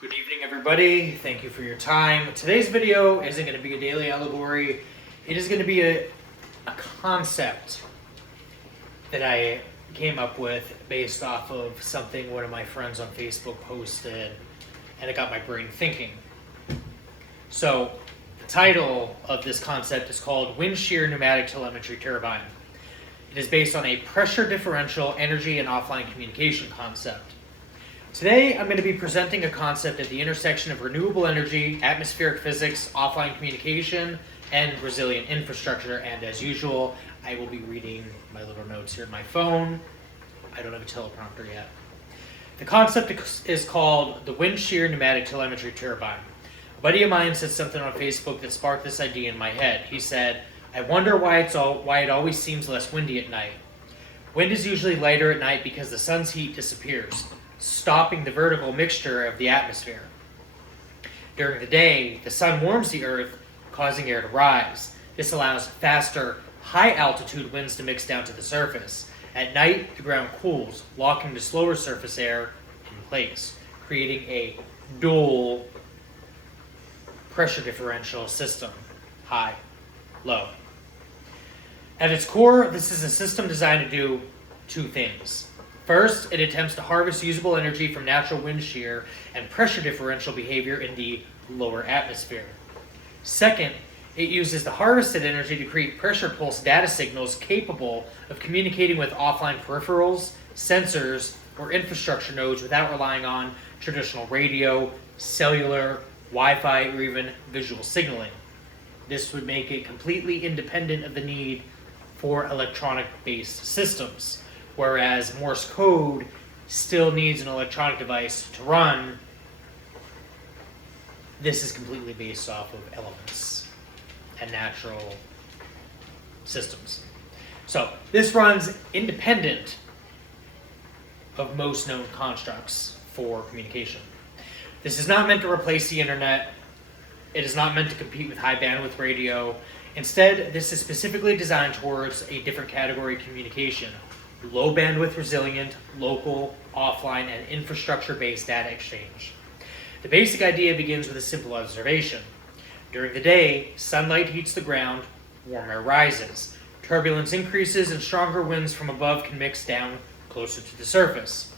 Good evening, everybody. Thank you for your time. Today's video isn't going to be a daily allegory. It is going to be a concept that I came up with based off of something one of my friends on Facebook posted, and it got my brain thinking. So, the title of this concept is called Wind-Shear Pneumatic Telemetry Turbine. It is based on a pressure-differential energy and offline communication concept. Today, I'm going to be presenting a concept at the intersection of renewable energy, atmospheric physics, offline communication, and resilient infrastructure. And as usual, I will be reading my little notes here on my phone. I don't have a teleprompter yet. The concept is called the wind-shear pneumatic telemetry turbine. A buddy of mine said something on Facebook that sparked this idea in my head. He said, "I wonder why it always seems less windy at night. Wind is usually lighter at night because the sun's heat disappears, stopping the vertical mixture of the atmosphere. During the day, the sun warms the earth, causing air to rise. This allows faster, high-altitude winds to mix down to the surface. At night, the ground cools, locking the slower surface air in place, creating a dual pressure differential system, high, low. At its core, this is a system designed to do two things. First, it attempts to harvest usable energy from natural wind shear and pressure differential behavior in the lower atmosphere. Second, it uses the harvested energy to create pressure pulse data signals capable of communicating with offline peripherals, sensors, or infrastructure nodes without relying on traditional radio, cellular, Wi-Fi, or even visual signaling. This would make it completely independent of the need for electronic-based systems. Whereas Morse code still needs an electronic device to run, this is completely based off of elements and natural systems. So this runs independent of most known constructs for communication. This is not meant to replace the internet. It is not meant to compete with high bandwidth radio. Instead, this is specifically designed towards a different category of communication: low bandwidth resilient, local, offline, and infrastructure-based data exchange. The basic idea begins with a simple observation. During the day, sunlight heats the ground, warm air rises, turbulence increases, and stronger winds from above can mix down closer to the surface.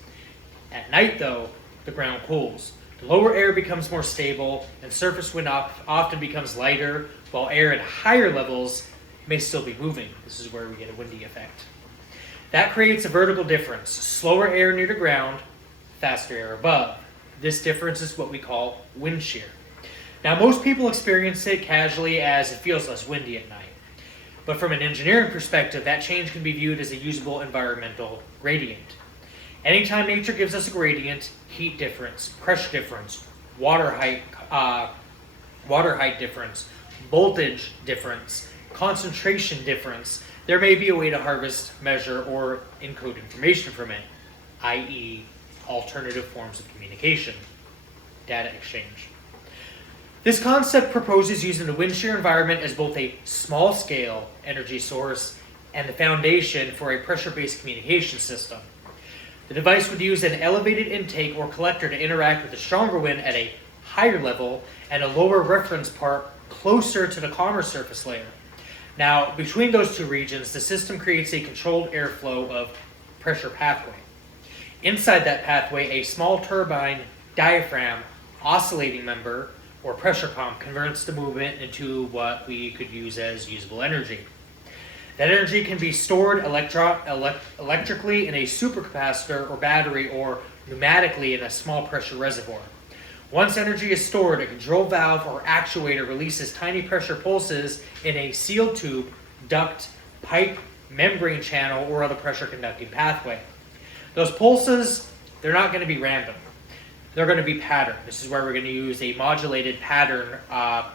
At night, though, the ground cools. The lower air becomes more stable, and surface wind often becomes lighter, while air at higher levels may still be moving. This is where we get a windy effect. That creates a vertical difference: slower air near the ground, faster air above. This difference is what we call wind shear. Now, most people experience it casually as it feels less windy at night. But from an engineering perspective, that change can be viewed as a usable environmental gradient. Anytime nature gives us a gradient, heat difference, pressure difference, water height difference, voltage difference, concentration difference, there may be a way to harvest, measure, or encode information from it, i.e. alternative forms of communication, data exchange. This concept proposes using the wind shear environment as both a small-scale energy source and the foundation for a pressure-based communication system. The device would use an elevated intake or collector to interact with a stronger wind at a higher level and a lower reference part closer to the calmer surface layer. Now, between those two regions, the system creates a controlled airflow of pressure pathway. Inside that pathway, a small turbine diaphragm oscillating member or pressure pump converts the movement into what we could use as usable energy. That energy can be stored electrically in a supercapacitor or battery, or pneumatically in a small pressure reservoir. Once energy is stored, a control valve or actuator releases tiny pressure pulses in a sealed tube, duct, pipe, membrane channel, or other pressure conducting pathway. Those pulses, they're not going to be random. They're going to be patterned. This is where we're going to use a modulated pattern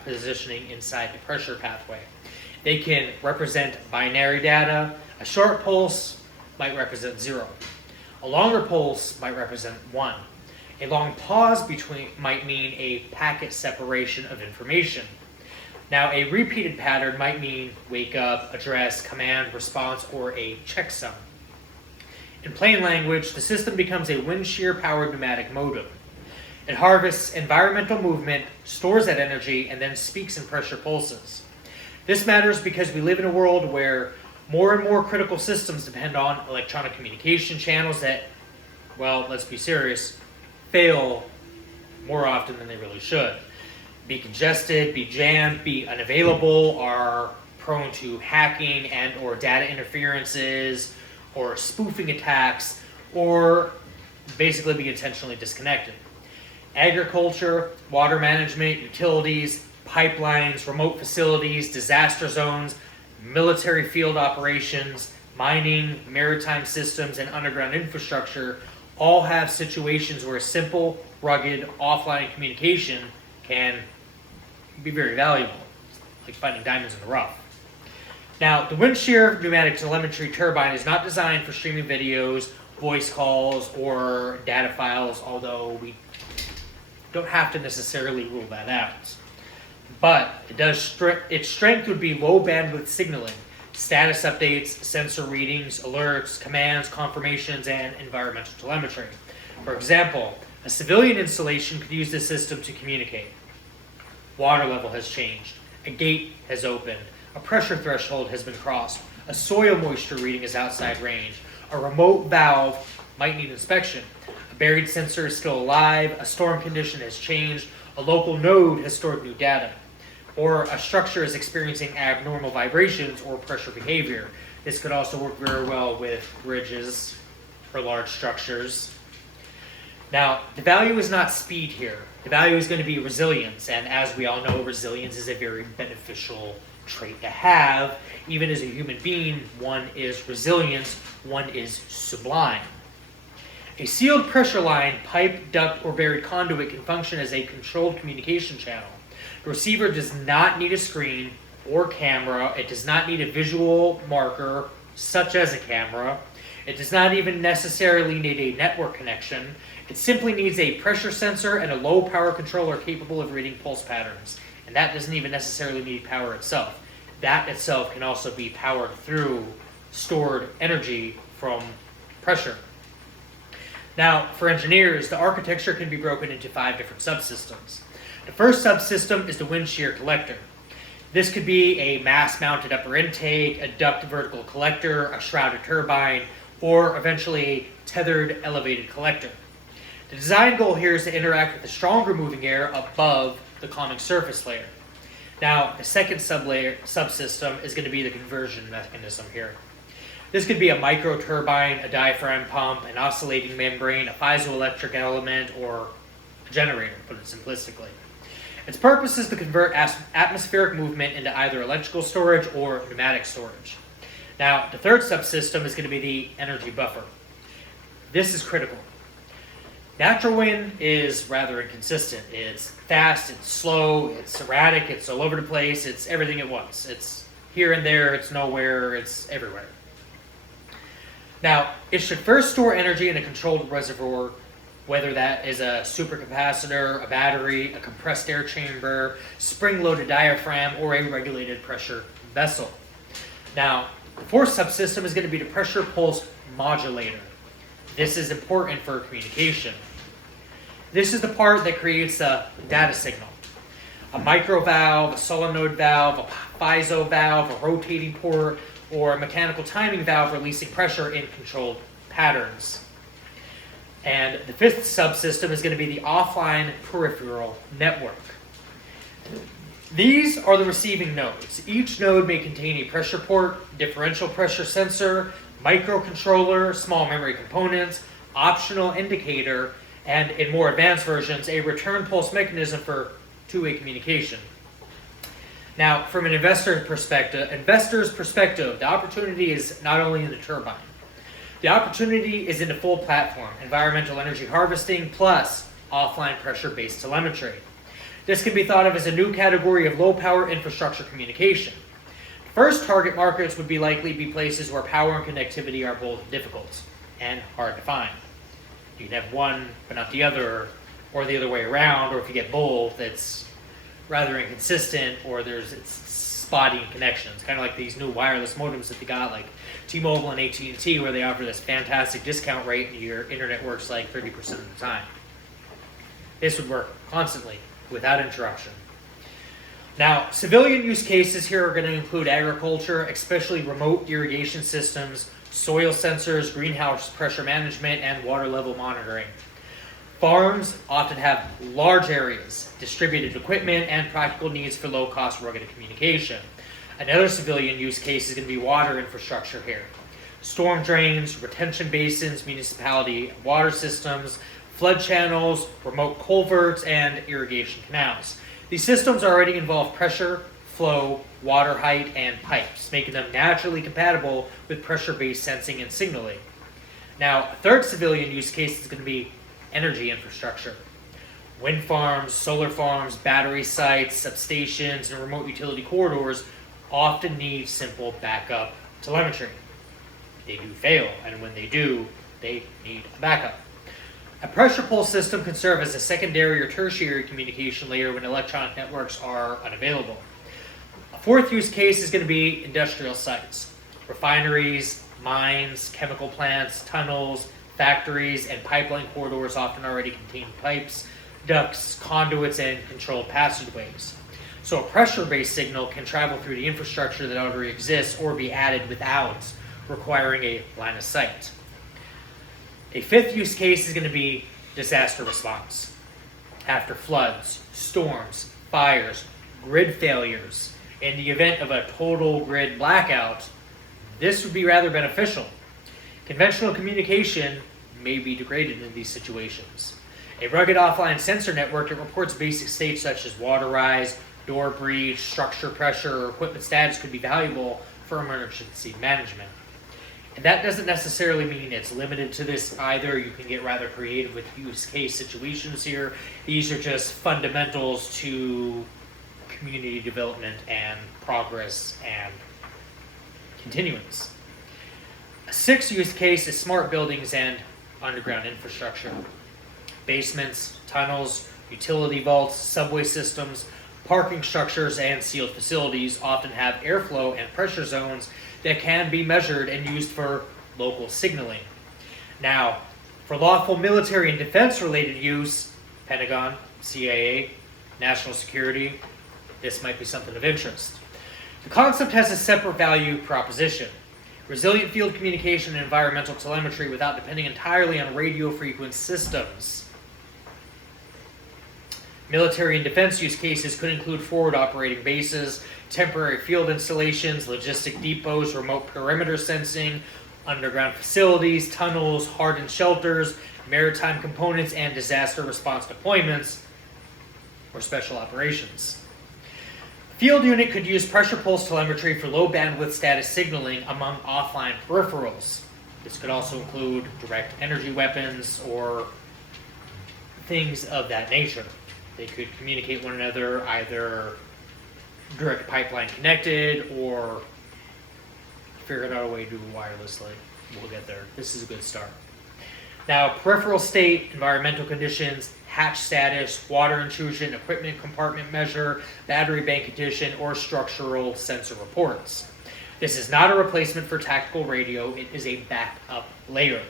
positioning inside the pressure pathway. They can represent binary data. A short pulse might represent 0. A longer pulse might represent 1. A long pause between might mean a packet separation of information. Now, a repeated pattern might mean wake up, address, command, response, or a checksum. In plain language, the system becomes a wind shear powered pneumatic modem. It harvests environmental movement, stores that energy, and then speaks in pressure pulses. This matters because we live in a world where more and more critical systems depend on electronic communication channels that, well, let's be serious, fail more often than they really should. Be congested, be jammed, be unavailable, are prone to hacking and or data interferences or spoofing attacks, or basically be intentionally disconnected. Agriculture, water management, utilities, pipelines, remote facilities, disaster zones, military field operations, mining, maritime systems, and underground infrastructure all have situations where simple, rugged, offline communication can be very valuable, like finding diamonds in the rough. Now, the wind-shear pneumatic telemetry turbine is not designed for streaming videos, voice calls, or data files, although we don't have to necessarily rule that out. But its strength would be low bandwidth signaling, status updates, sensor readings, alerts, commands, confirmations, and environmental telemetry. For example, a civilian installation could use this system to communicate. Water level has changed, a gate has opened, a pressure threshold has been crossed, a soil moisture reading is outside range, a remote valve might need inspection, a buried sensor is still alive, a storm condition has changed, a local node has stored new data, or a structure is experiencing abnormal vibrations or pressure behavior. This could also work very well with bridges for large structures. Now, the value is not speed here. The value is going to be resilience, and as we all know, resilience is a very beneficial trait to have. Even as a human being, one is resilient, one is sublime. A sealed pressure line, pipe, duct, or buried conduit can function as a controlled communication channel. The receiver does not need a screen or camera. It does not need a visual marker, such as a camera. It does not even necessarily need a network connection. It simply needs a pressure sensor and a low power controller capable of reading pulse patterns. And that doesn't even necessarily need power itself. That itself can also be powered through stored energy from pressure. Now, for engineers, the architecture can be broken into 5 different subsystems. The first subsystem is the wind-shear collector. This could be a mass-mounted upper intake, a duct vertical collector, a shrouded turbine, or eventually a tethered elevated collector. The design goal here is to interact with the stronger moving air above the calming surface layer. Now, the second subsystem is going to be the conversion mechanism here. This could be a micro turbine, a diaphragm pump, an oscillating membrane, a piezoelectric element, or a generator, to put it simplistically. Its purpose is to convert atmospheric movement into either electrical storage or pneumatic storage. Now, the third subsystem is going to be the energy buffer. This is critical. Natural wind is rather inconsistent. It's fast, it's slow, it's erratic, it's all over the place, it's everything at once. It's here and there, it's nowhere, it's everywhere. Now, it should first store energy in a controlled reservoir, whether that is a supercapacitor, a battery, a compressed air chamber, spring-loaded diaphragm, or a regulated pressure vessel. Now, the fourth subsystem is going to be the pressure pulse modulator. This is important for communication. This is the part that creates a data signal. A micro valve, a solenoid valve, a piezo valve, a rotating port, or a mechanical timing valve releasing pressure in controlled patterns. And the fifth subsystem is going to be the offline peripheral network. These are the receiving nodes. Each node may contain a pressure port, differential pressure sensor, microcontroller, small memory components, optional indicator, and in more advanced versions, a return pulse mechanism for two-way communication. Now, from an investor's perspective, the opportunity is not only in the turbine. The opportunity is in the full platform, environmental energy harvesting plus offline pressure-based telemetry. This can be thought of as a new category of low-power infrastructure communication. First target markets would likely be places where power and connectivity are both difficult and hard to find. You can have one but not the other, or the other way around, or if you get both, it's rather inconsistent, or it's spotty in connections. Kind of like these new wireless modems that they got, like T-Mobile and AT&T, where they offer this fantastic discount rate and your internet works like 30% of the time. This would work constantly, without interruption. Now, civilian use cases here are going to include agriculture, especially remote irrigation systems, soil sensors, greenhouse pressure management, and water level monitoring. Farms often have large areas, distributed equipment, and practical needs for low-cost rugged communication. Another civilian use case is going to be water infrastructure here. Storm drains, retention basins, municipality water systems, flood channels, remote culverts, and irrigation canals. These systems already involve pressure, flow, water height, and pipes, making them naturally compatible with pressure-based sensing and signaling. Now, a third civilian use case is going to be energy infrastructure. Wind farms, solar farms, battery sites, substations, and remote utility corridors often need simple backup telemetry. They do fail, and when they do, they need a backup. A pressure pulse system can serve as a secondary or tertiary communication layer when electronic networks are unavailable. A fourth use case is going to be industrial sites. Refineries, mines, chemical plants, tunnels, factories, and pipeline corridors often already contain pipes, ducts, conduits, and controlled passageways. So a pressure-based signal can travel through the infrastructure that already exists or be added without requiring a line of sight. A fifth use case is going to be disaster response. After floods, storms, fires, grid failures, in the event of a total grid blackout, this would be rather beneficial. Conventional communication may be degraded in these situations. A rugged offline sensor network that reports basic states such as water rise, door breach, structure pressure, or equipment status could be valuable for emergency management. And that doesn't necessarily mean it's limited to this either. You can get rather creative with use case situations here. These are just fundamentals to community development and progress and continuance. A sixth use case is smart buildings and underground infrastructure. Basements, tunnels, utility vaults, subway systems, parking structures, and sealed facilities often have airflow and pressure zones that can be measured and used for local signaling. Now, for lawful military and defense-related use, Pentagon, CIA, national security, this might be something of interest. The concept has a separate value proposition. Resilient field communication and environmental telemetry without depending entirely on radio frequency systems. Military and defense use cases could include forward operating bases, temporary field installations, logistic depots, remote perimeter sensing, underground facilities, tunnels, hardened shelters, maritime components, and disaster response deployments or special operations. A field unit could use pressure pulse telemetry for low bandwidth status signaling among offline peripherals. This could also include direct energy weapons or things of that nature. They could communicate one another either direct pipeline connected or figure out a way to do it wirelessly. We'll get there. This is a good start. Now, peripheral state, environmental conditions, hatch status, water intrusion, equipment compartment measure, battery bank condition, or structural sensor reports. This is not a replacement for tactical radio. It is a backup layer.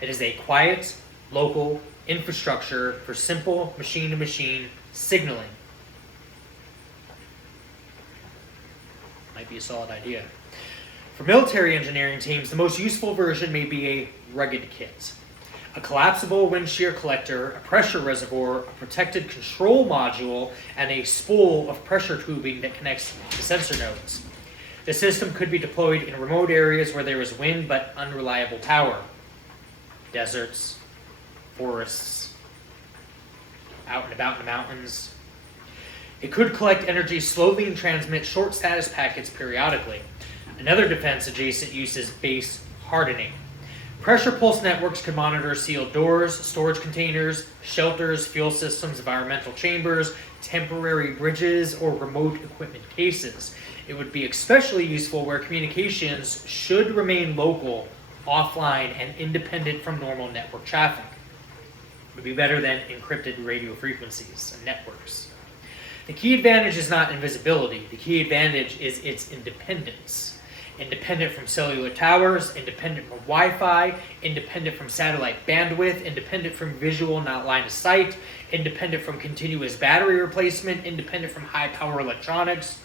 It is a quiet, local infrastructure for simple machine-to-machine signaling. Might be a solid idea. For military engineering teams, the most useful version may be a rugged kit. A collapsible wind-shear collector, a pressure reservoir, a protected control module, and a spool of pressure tubing that connects to sensor nodes. The system could be deployed in remote areas where there is wind but unreliable power. Deserts, forests, out and about in the mountains. It could collect energy slowly and transmit short status packets periodically. Another defense adjacent use is base hardening. Pressure pulse networks can monitor sealed doors, storage containers, shelters, fuel systems, environmental chambers, temporary bridges, or remote equipment cases. It would be especially useful where communications should remain local, offline, and independent from normal network traffic. It would be better than encrypted radio frequencies and networks. The key advantage is not invisibility. The key advantage is its independence. independent from cellular towers, independent from Wi-Fi, independent from satellite bandwidth, independent from visual, not line of sight, independent from continuous battery replacement, independent from high-power electronics,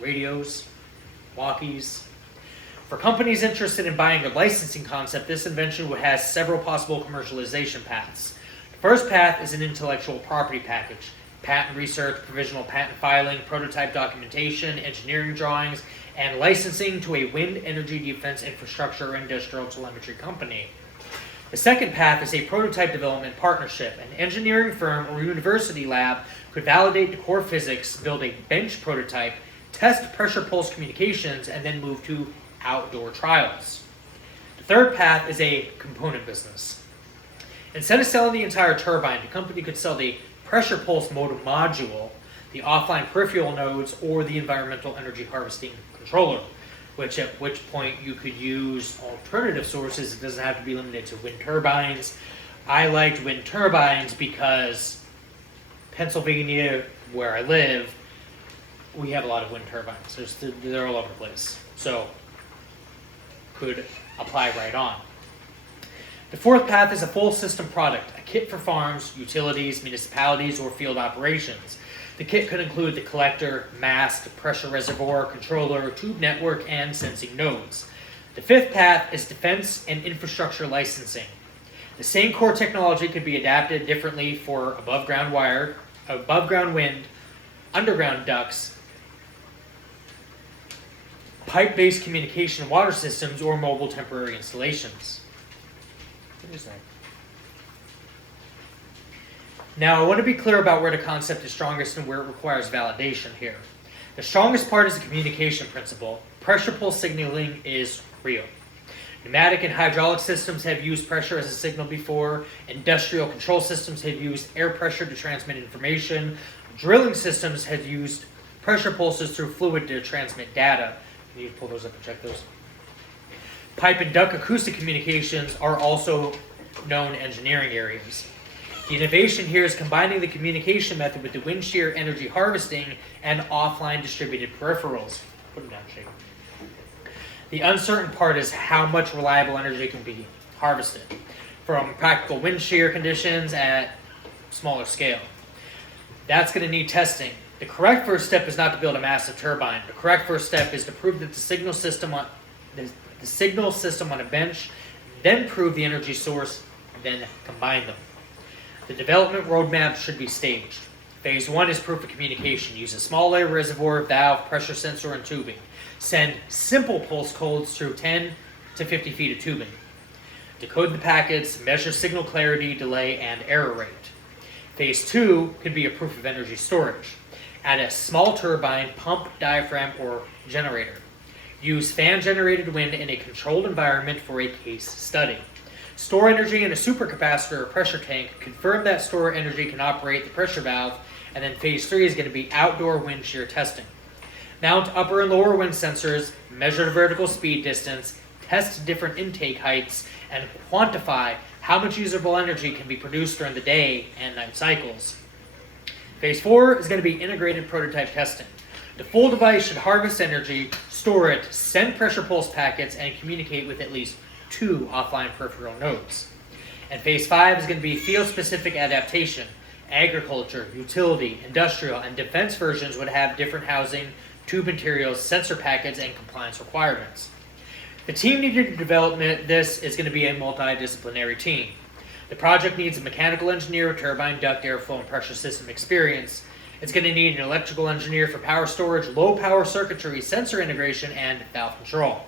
radios, walkies. For companies interested in buying a licensing concept, this invention would have several possible commercialization paths. The first path is an intellectual property package. Patent research, provisional patent filing, prototype documentation, engineering drawings, and licensing to a wind energy defense infrastructure or industrial telemetry company. The second path is a prototype development partnership. An engineering firm or university lab could validate the core physics, build a bench prototype, test pressure pulse communications, and then move to outdoor trials. The third path is a component business. Instead of selling the entire turbine, the company could sell the pressure pulse motor module, the offline peripheral nodes, or the environmental energy harvesting controller, at which point you could use alternative sources. It doesn't have to be limited to wind turbines. I liked wind turbines because Pennsylvania, where I live, we have a lot of wind turbines. They're all over the place. So, could apply right on. The fourth path is a full system product, a kit for farms, utilities, municipalities, or field operations. The kit could include the collector, mast, pressure reservoir, controller, tube network, and sensing nodes. The fifth path is defense and infrastructure licensing. The same core technology could be adapted differently for above ground wind, underground ducts, pipe-based communication water systems, or mobile temporary installations. What is that? Now, I want to be clear about where the concept is strongest and where it requires validation here. The strongest part is the communication principle. Pressure pulse signaling is real. Pneumatic and hydraulic systems have used pressure as a signal before. Industrial control systems have used air pressure to transmit information. Drilling systems have used pressure pulses through fluid to transmit data. You need to pull those up and check those. Pipe and duct acoustic communications are also known engineering areas. The innovation here is combining the communication method with the wind shear energy harvesting and offline distributed peripherals. Put them down, Shake. The uncertain part is how much reliable energy can be harvested from practical wind shear conditions at smaller scale. That's going to need testing. The correct first step is not to build a massive turbine. The correct first step is to prove that the signal system on a bench, then prove the energy source, then combine them. The development roadmap should be staged. Phase 1 is proof of communication. Use a small layer reservoir, valve, pressure sensor, and tubing. Send simple pulse codes through 10 to 50 feet of tubing. Decode the packets, measure signal clarity, delay, and error rate. Phase 2 could be a proof of energy storage. Add a small turbine, pump, diaphragm, or generator. Use fan-generated wind in a controlled environment for a case study. Store energy in a supercapacitor or pressure tank. Confirm that stored energy can operate the pressure valve. And then phase 3 is going to be outdoor wind shear testing. Mount upper and lower wind sensors, measure the vertical speed distance, test different intake heights, and quantify how much usable energy can be produced during the day and night cycles. Phase 4 is going to be integrated prototype testing. The full device should harvest energy, store it, send pressure pulse packets, and communicate with at least 2 offline peripheral nodes. And phase 5 is going to be field-specific adaptation. Agriculture, utility, industrial, and defense versions would have different housing, tube materials, sensor packets, and compliance requirements. The team needed to develop this is going to be a multidisciplinary team. The project needs a mechanical engineer with turbine, duct, airflow, and pressure system experience. It's going to need an electrical engineer for power storage, low power circuitry, sensor integration, and valve control.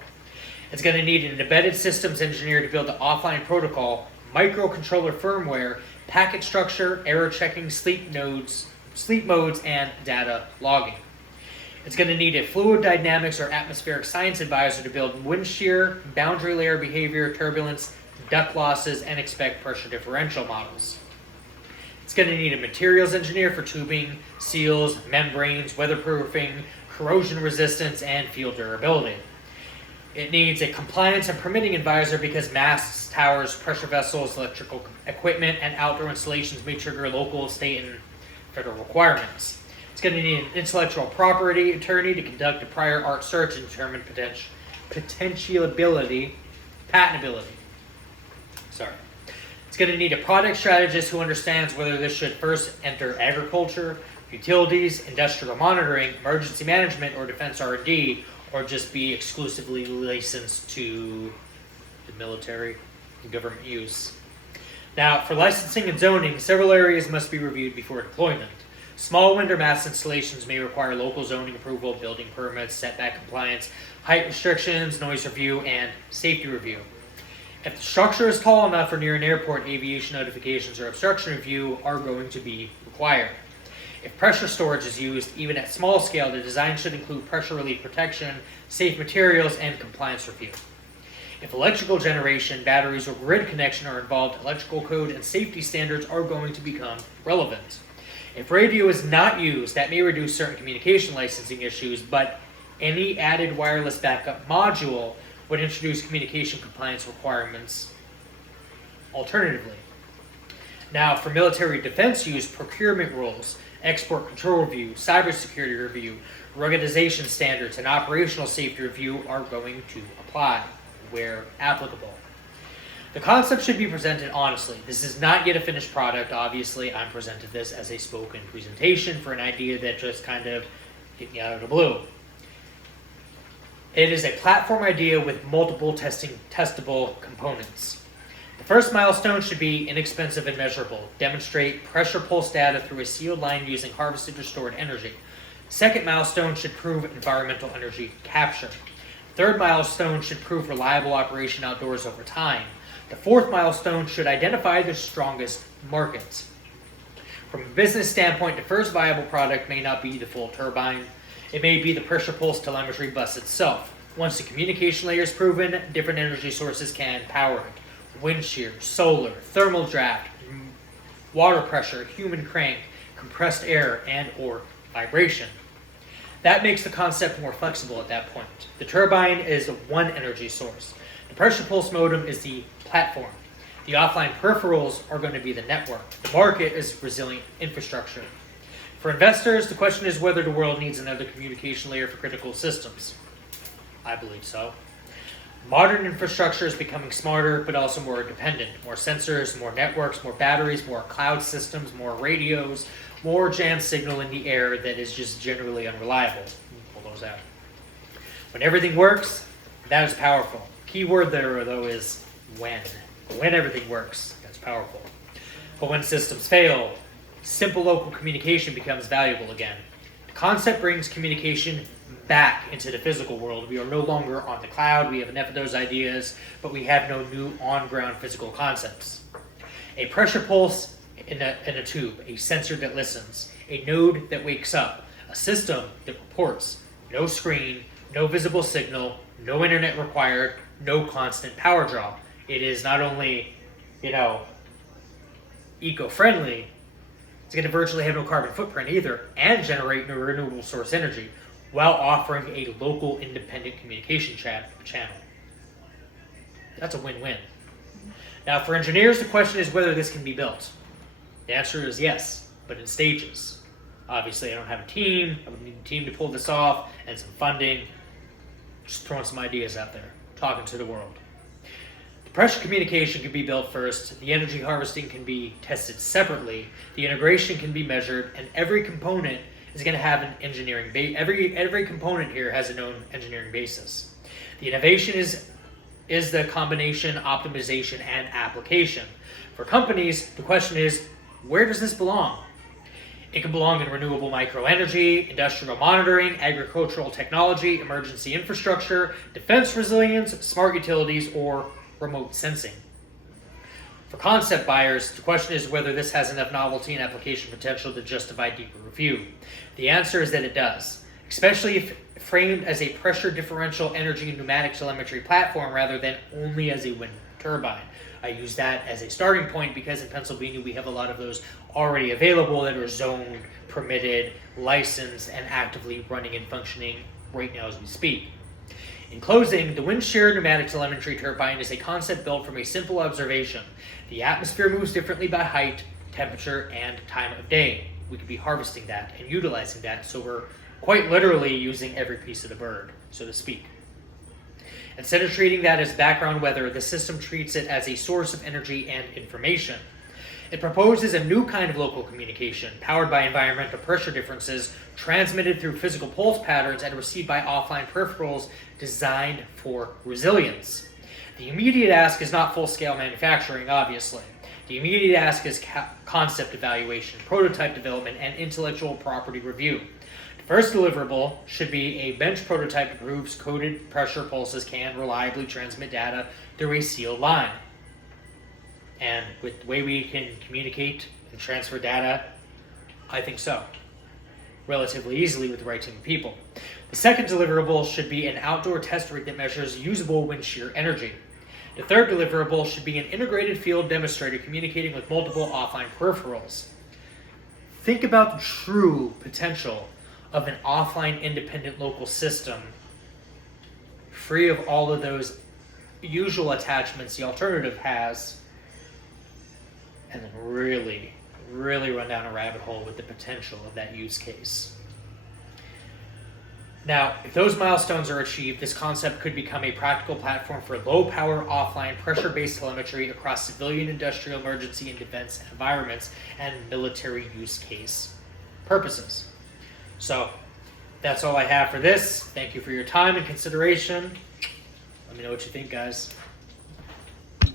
It's going to need an embedded systems engineer to build the offline protocol, microcontroller firmware, packet structure, error checking, sleep modes, and data logging. It's going to need a fluid dynamics or atmospheric science advisor to build wind shear, boundary layer behavior, turbulence, duct losses, and expect pressure differential models. It's going to need a materials engineer for tubing, seals, membranes, weatherproofing, corrosion resistance, and field durability. It needs a compliance and permitting advisor because masts, towers, pressure vessels, electrical equipment, and outdoor installations may trigger local, state, and federal requirements. It's going to need an intellectual property attorney to conduct a prior art search and determine patentability. Sorry. It's going to need a product strategist who understands whether this should first enter agriculture, utilities, industrial monitoring, emergency management, or defense R&D, or just be exclusively licensed to the military and government use. Now, for licensing and zoning, several areas must be reviewed before deployment. Small wind or mass installations may require local zoning approval, building permits, setback compliance, height restrictions, noise review, and safety review. If the structure is tall enough or near an airport, aviation notifications or obstruction review are going to be required. If pressure storage is used, even at small scale, the design should include pressure relief protection, safe materials, and compliance review. If electrical generation, batteries, or grid connection are involved, electrical code and safety standards are going to become relevant. If radio is not used, that may reduce certain communication licensing issues, but any added wireless backup module would introduce communication compliance requirements alternatively. Now, for military defense use, procurement rules, export control review, cybersecurity review, ruggedization standards, and operational safety review are going to apply where applicable. The concept should be presented honestly. This is not yet a finished product. Obviously, I'm presented this as a spoken presentation for an idea that just kind of hit me out of the blue. It is a platform idea with multiple testable components. The first milestone should be inexpensive and measurable. Demonstrate pressure pulse data through a sealed line using harvested or stored energy. Second milestone should prove environmental energy capture. Third milestone should prove reliable operation outdoors over time. The fourth milestone should identify the strongest markets. From a business standpoint, the first viable product may not be the full turbine. It may be the pressure pulse telemetry bus itself. Once the communication layer is proven, different energy sources can power it. Wind shear, solar, thermal draft, water pressure, human crank, compressed air, and or vibration. That makes the concept more flexible at that point. The turbine is one energy source. The pressure pulse modem is the platform. The offline peripherals are going to be the network. The market is resilient infrastructure. For investors, the question is whether the world needs another communication layer for critical systems. I believe so. Modern infrastructure is becoming smarter, but also more dependent. More sensors, more networks, more batteries, more cloud systems, more radios, more jammed signal in the air that is just generally unreliable. Pull those out. When everything works, that is powerful. Key word there, though, is when. When everything works, that's powerful. But when systems fail, simple local communication becomes valuable again. The concept brings communication back into the physical world. We are no longer on the cloud. We have enough of those ideas, but we have no new on-ground physical concepts. A pressure pulse in a tube, a sensor that listens, a node that wakes up, a system that reports, no screen, no visible signal, no internet required, no constant power draw. It is not only, eco-friendly, it's going to virtually have no carbon footprint either, and generate no renewable source energy, while offering a local independent communication channel. That's a win-win. Now, for engineers, the question is whether this can be built. The answer is yes, but in stages. Obviously, I don't have a team. I would need a team to pull this off and some funding. Just throwing some ideas out there, talking to the world. The pressure communication can be built first. The energy harvesting can be tested separately. The integration can be measured, and every component is going to have an engineering base. Every component here has a known engineering basis. The innovation is the combination, optimization, and application. For companies, the question is, where does this belong? It can belong in renewable microenergy, industrial monitoring, agricultural technology, emergency infrastructure, defense resilience, smart utilities, or remote sensing. For concept buyers, the question is whether this has enough novelty and application potential to justify deeper review. The answer is that it does, especially if framed as a pressure-differential energy and pneumatic telemetry platform rather than only as a wind turbine. I use that as a starting point because in Pennsylvania we have a lot of those already available that are zoned, permitted, licensed, and actively running and functioning right now as we speak. In closing, the wind-shear pneumatic telemetry turbine is a concept built from a simple observation. The atmosphere moves differently by height, temperature, and time of day. We could be harvesting that and utilizing that, so we're quite literally using every piece of the bird, so to speak. Instead of treating that as background weather, the system treats it as a source of energy and information. It proposes a new kind of local communication, powered by environmental pressure differences, transmitted through physical pulse patterns and received by offline peripherals designed for resilience. The immediate ask is not full-scale manufacturing, obviously. The immediate ask is concept evaluation, prototype development, and intellectual property review. The first deliverable should be a bench prototype that proves coded pressure pulses can reliably transmit data through a sealed line. And with the way we can communicate and transfer data, I think so. Relatively easily with the right team of people. The second deliverable should be an outdoor test rig that measures usable wind shear energy. The third deliverable should be an integrated field demonstrator communicating with multiple offline peripherals. Think about the true potential of an offline independent local system, free of all of those usual attachments the alternative has, and then really run down a rabbit hole with the potential of that use case. Now, if those milestones are achieved, this concept could become a practical platform for low-power, offline, pressure-based telemetry across civilian, industrial, emergency, and defense environments and military use case purposes. So, that's all I have for this. Thank you for your time and consideration. Let me know what you think, guys.